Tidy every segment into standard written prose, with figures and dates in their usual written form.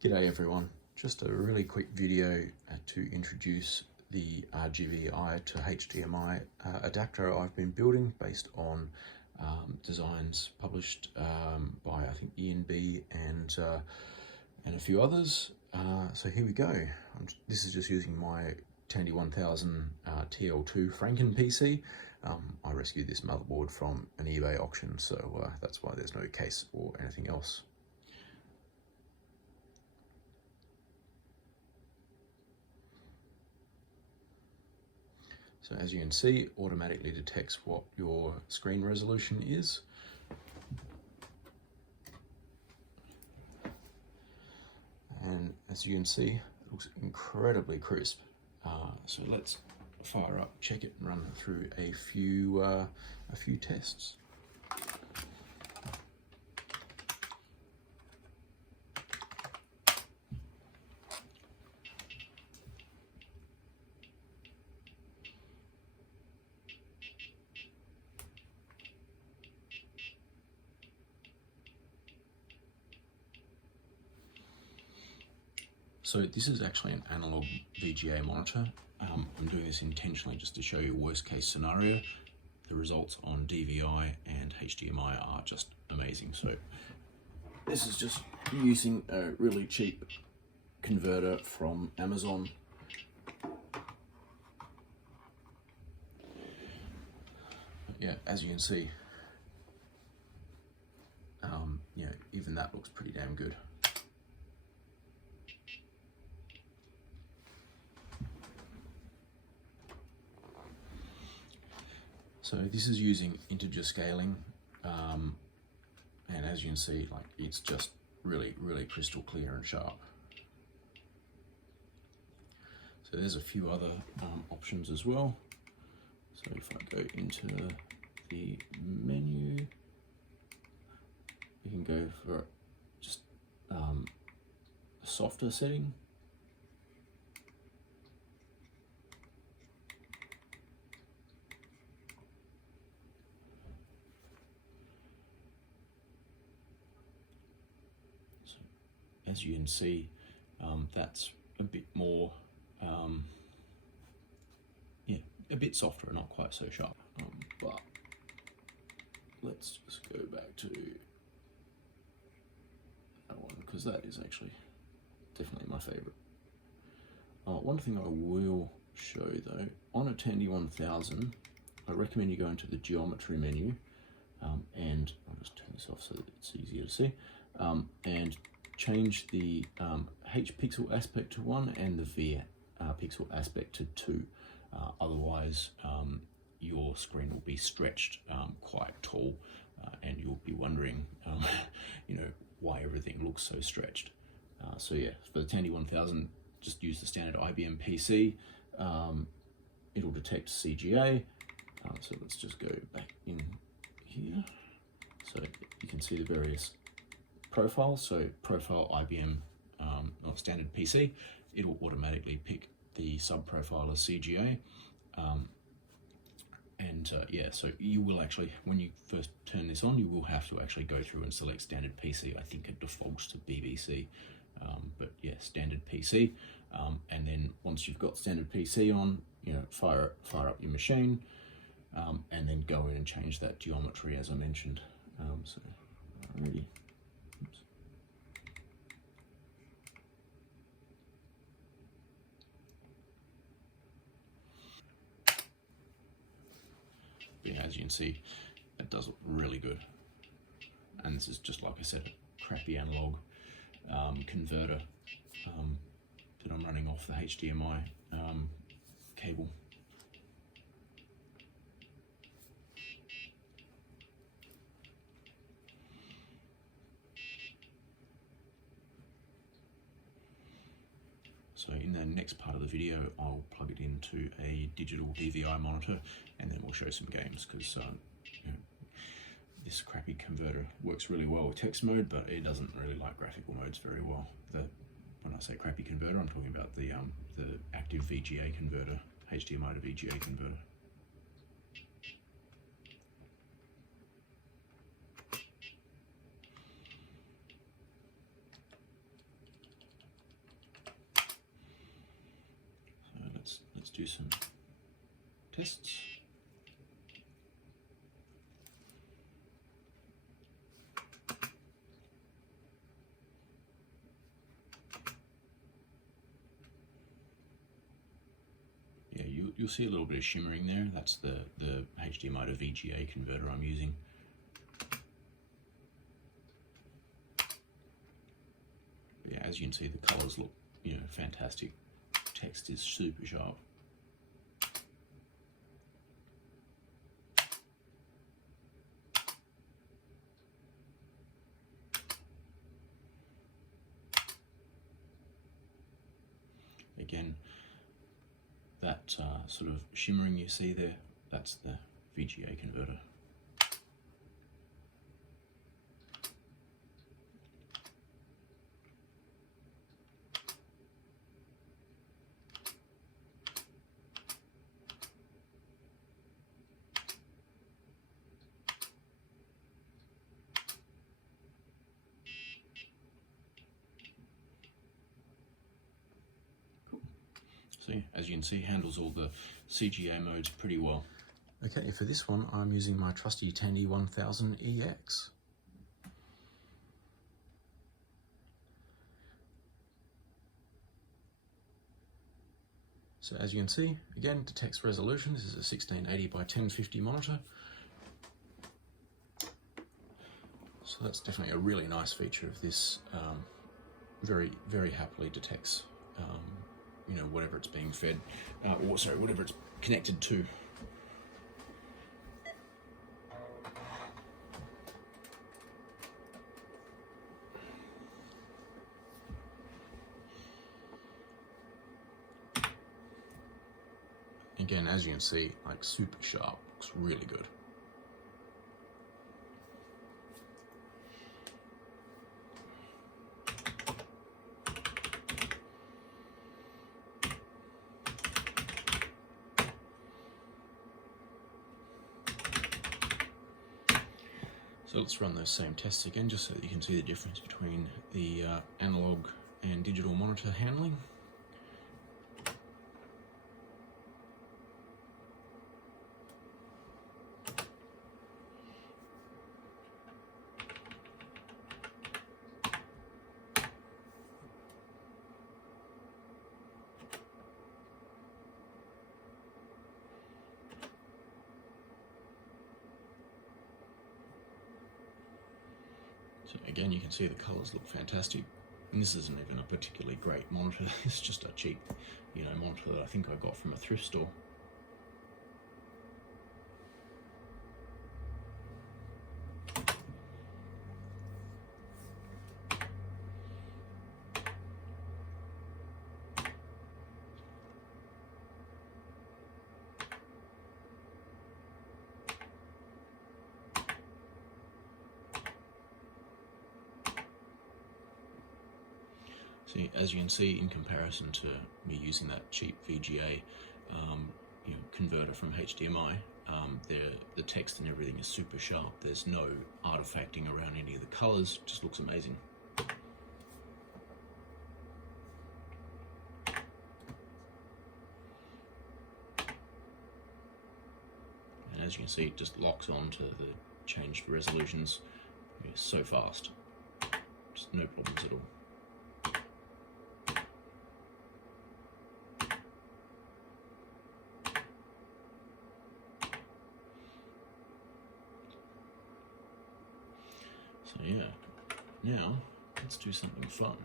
G'day everyone, just a really quick video to introduce the RBGi to HDMI adapter I've been building based on designs published by I think Ian B and a few others. So here we go. This is just using my Tandy 1000 TL2 Franken PC. I rescued this motherboard from an eBay auction, so that's why there's no case or anything else. So as you can see, it automatically detects what your screen resolution is. And as you can see, it looks incredibly crisp. So let's fire up, check it, and run through a few tests. So this is actually an analog VGA monitor. I'm doing this intentionally just to show you worst case scenario. The results on DVI and HDMI are just amazing. So this is just using a really cheap converter from Amazon. But yeah, as you can see, even that looks pretty damn good. So this is using integer scaling, and as you can see, like, it's just really crystal clear and sharp. So there's a few other options as well. So if I go into the menu, you can go for just a softer setting. As you can see, that's a bit more, a bit softer, not quite so sharp. But let's just go back to that one, because that is actually definitely my favorite. One thing I will show though, on a Tandy 1000, I recommend you go into the geometry menu, and I'll just turn this off so that it's easier to see, and change the H pixel aspect to 1 and the V pixel aspect to 2. Otherwise, your screen will be stretched quite tall, and you'll be wondering, why everything looks so stretched. So yeah, for the Tandy 1000, just use the standard IBM PC. It'll detect CGA. So let's just go back in here. So you can see the various profiles. So profile IBM, not standard PC, it'll automatically pick the sub profile as CGA. So you will actually, when you first turn this on, you will have to actually go through and select standard PC. I think it defaults to BBC, but yeah, standard PC. And then once you've got standard PC on, fire up your machine, and then go in and change that geometry as I mentioned. So already. Oops. Yeah, as you can see, it does look really good. And this is just, like I said, a crappy analog converter that I'm running off the HDMI cable. So in the next part of the video, I'll plug it into a digital DVI monitor, and then we'll show some games, because this crappy converter works really well with text mode, but it doesn't really like graphical modes very well. When I say crappy converter, I'm talking about the active VGA converter, HDMI to VGA converter. do some tests. Yeah, you'll see a little bit of shimmering there. That's the HDMI to VGA converter I'm using. But yeah, as you can see, the colors look, fantastic. Text is super sharp. Again, that sort of shimmering you see there, that's the VGA converter. See, as you can see, handles all the CGA modes pretty well. Okay, for this one, I'm using my trusty Tandy 1000EX. So as you can see, again, detects resolution. This is a 1680 by 1050 monitor. So that's definitely a really nice feature of this. Very, very happily detects whatever it's being fed, whatever it's connected to. Again, as you can see, like super sharp, looks really good. So let's run those same tests again, just so that you can see the difference between the analog and digital monitor handling. So again, you can see the colors look fantastic. And this isn't even a particularly great monitor. It's just a cheap, monitor that I think I got from a thrift store. See, as you can see, in comparison to me using that cheap VGA converter from HDMI, the text and everything is super sharp. There's no artifacting around any of the colors. It just looks amazing. And as you can see, it just locks on to the changed resolutions so fast. Just no problems at all. So yeah, now let's do something fun.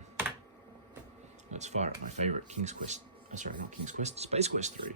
Let's fire up my favorite Space Quest 3.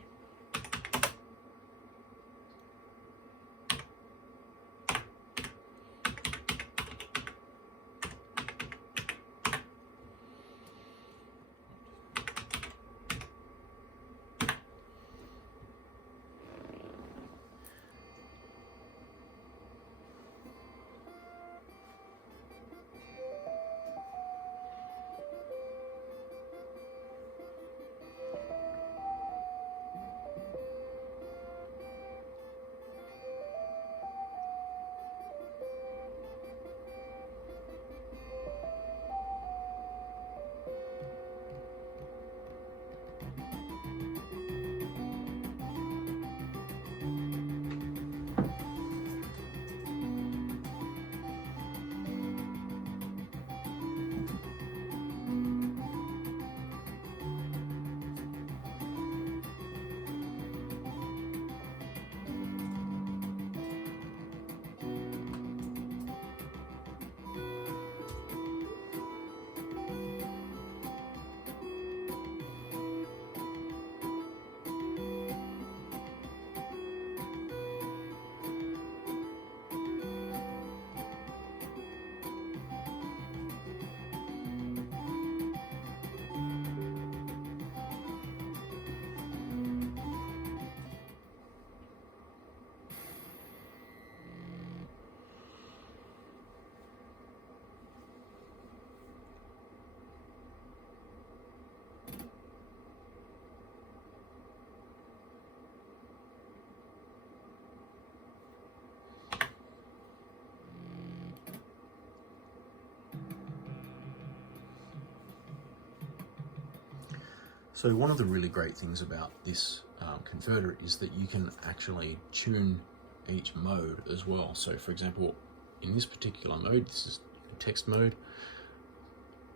So one of the really great things about this converter is that you can actually tune each mode as well. So for example, in this particular mode, this is text mode,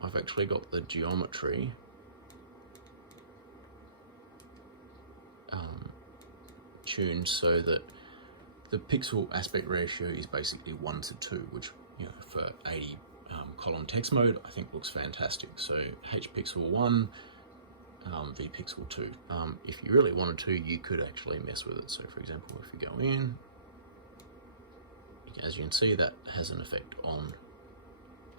I've actually got the geometry tuned so that the pixel aspect ratio is basically 1:2, which, you know, for 80 column text mode, I think looks fantastic. So H pixel 1, V pixel 2. If you really wanted to, you could actually mess with it. So for example, if you go in, as you can see, that has an effect on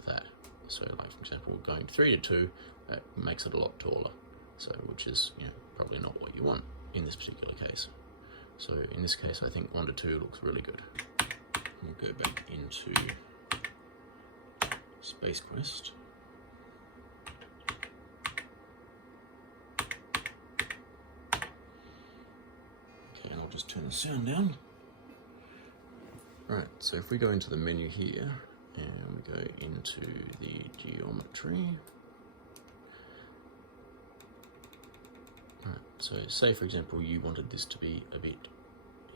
that. So like for example, going 3:2, that makes it a lot taller. So which is, you know, probably not what you want in this particular case. So in this case, I think 1:2 looks really good. We'll go back into Space Quest. Okay, and I'll just turn the sound down. Right, so if we go into the menu here and we go into the geometry. Right, so say for example you wanted this to be a bit,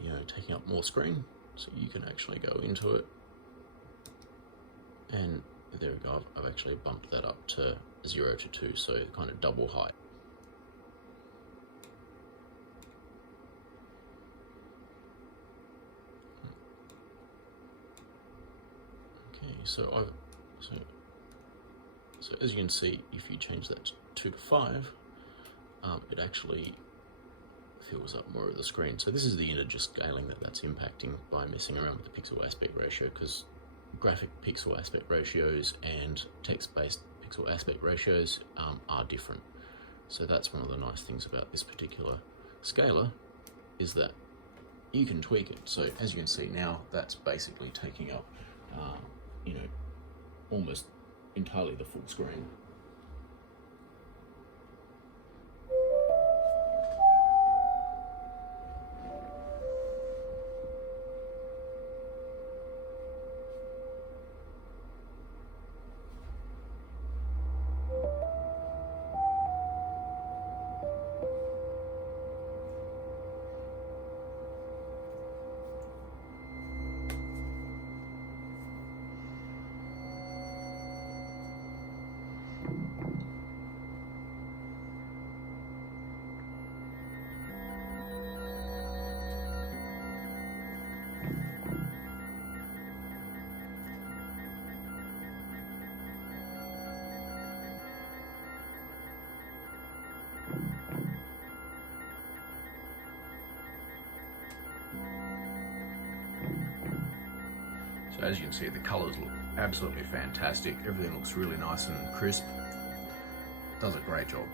you know, taking up more screen, so you can actually go into it, and there we go, I've actually bumped that up to 0:2, so kind of double height. Okay, so as you can see, if you change that to 2 to 5, it actually fills up more of the screen. So this is the integer scaling that's impacting by messing around with the pixel aspect ratio, because graphic pixel aspect ratios and text-based pixel aspect ratios are different. So that's one of the nice things about this particular scaler, is that you can tweak it. So as you can see now, that's basically taking up, you know, almost entirely the full screen. So as you can see, the colors look absolutely fantastic. Everything looks really nice and crisp. Does a great job.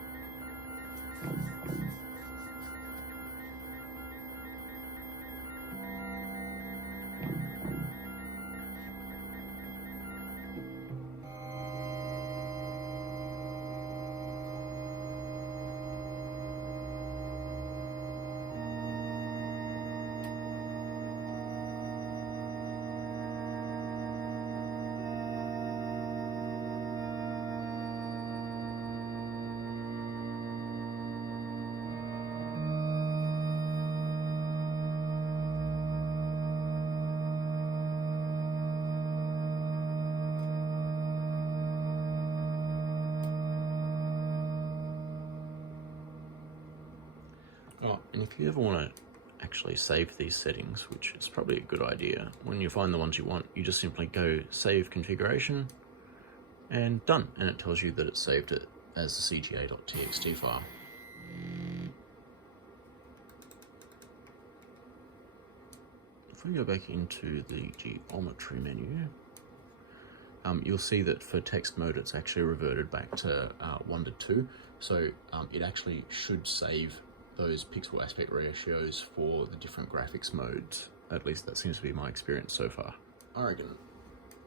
Oh, and if you ever want to actually save these settings, which is probably a good idea, when you find the ones you want, you just simply go save configuration and done, and it tells you that it's saved it as the cga.txt file. If we go back into the geometry menu, you'll see that for text mode it's actually reverted back to 1:2, so it actually should save those pixel aspect ratios for the different graphics modes. At least that seems to be my experience so far. I reckon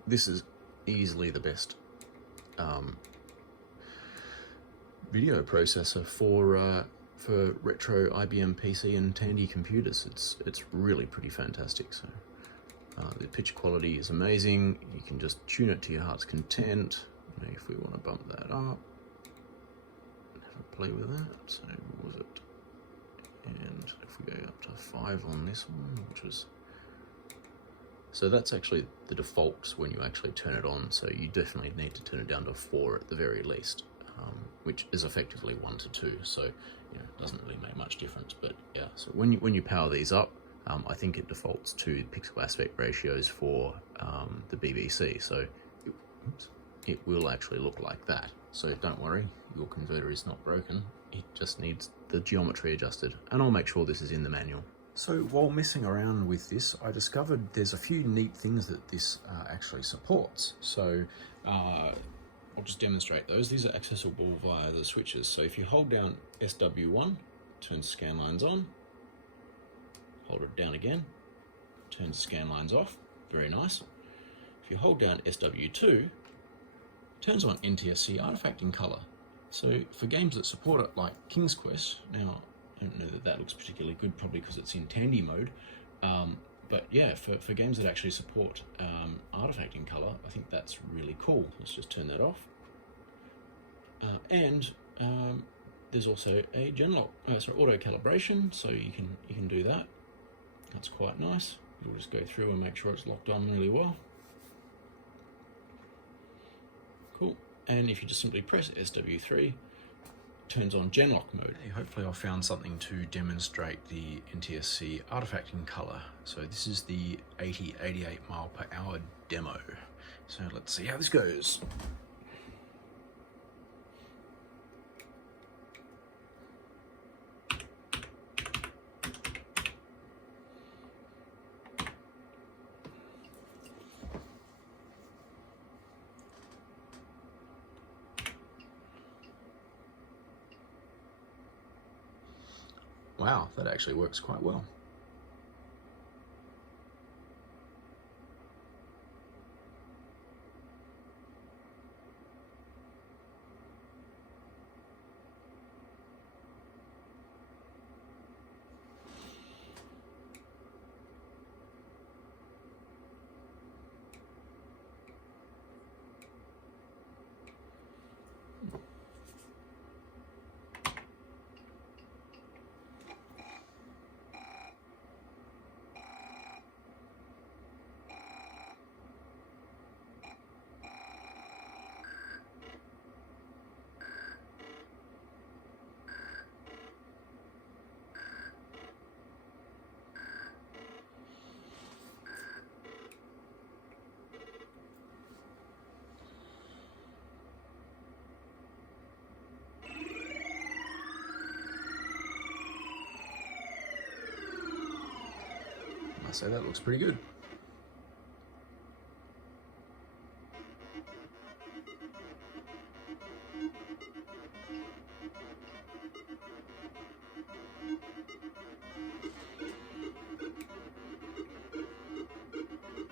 this is easily the best video processor for retro IBM PC and Tandy computers. It's really pretty fantastic. So the picture quality is amazing. You can just tune it to your heart's content. You know, if we want to bump that up, have a happily with that. So what was it? And if we go up to 5 on this one, which was... So that's actually the defaults when you actually turn it on, so you definitely need to turn it down to 4 at the very least, which is effectively 1 to 2, so you know, it doesn't really make much difference. But yeah, so when you power these up, I think it defaults to pixel aspect ratios for the BBC, so it will actually look like that. So don't worry, your converter is not broken, it just needs the geometry adjusted, and I'll make sure this is in the manual. So while messing around with this, I discovered there's a few neat things that this actually supports. So I'll just demonstrate those. These are accessible via the switches. So if you hold down SW1, turns scan lines on, hold it down again, turns scan lines off, very nice. If you hold down SW2, turns on NTSC artifact in color. So for games that support it, like King's Quest, now I don't know that that looks particularly good, probably because it's in Tandy mode, but yeah, for games that actually support artifact in color, I think that's really cool. Let's just turn that off. And there's also a auto calibration, so you can do that. That's quite nice. You'll just go through and make sure it's locked on really well. Cool. And if you just simply press SW3, turns on Genlock mode. Hopefully I found something to demonstrate the NTSC artifact in color. So this is the 88 mile per hour demo. So let's see how this goes. Wow, that actually works quite well. So that looks pretty good.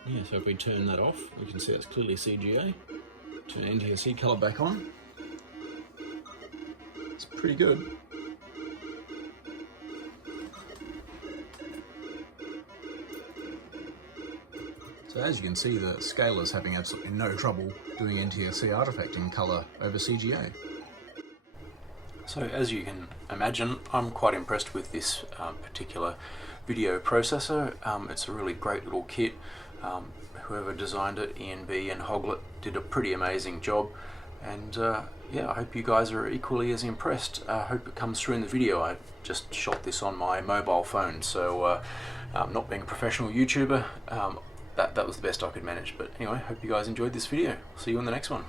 Yeah, so if we turn that off, we can see it's clearly CGA. Turn NTSC color back on. It's pretty good. So as you can see, the scaler's having absolutely no trouble doing NTSC artifact in color over CGA. So as you can imagine, I'm quite impressed with this particular video processor. It's a really great little kit. Whoever designed it, ENB and Hoglet, did a pretty amazing job. And yeah, I hope you guys are equally as impressed. I hope it comes through in the video. I just shot this on my mobile phone, so not being a professional YouTuber, that was the best I could manage. But anyway, hope you guys enjoyed this video. See you in the next one.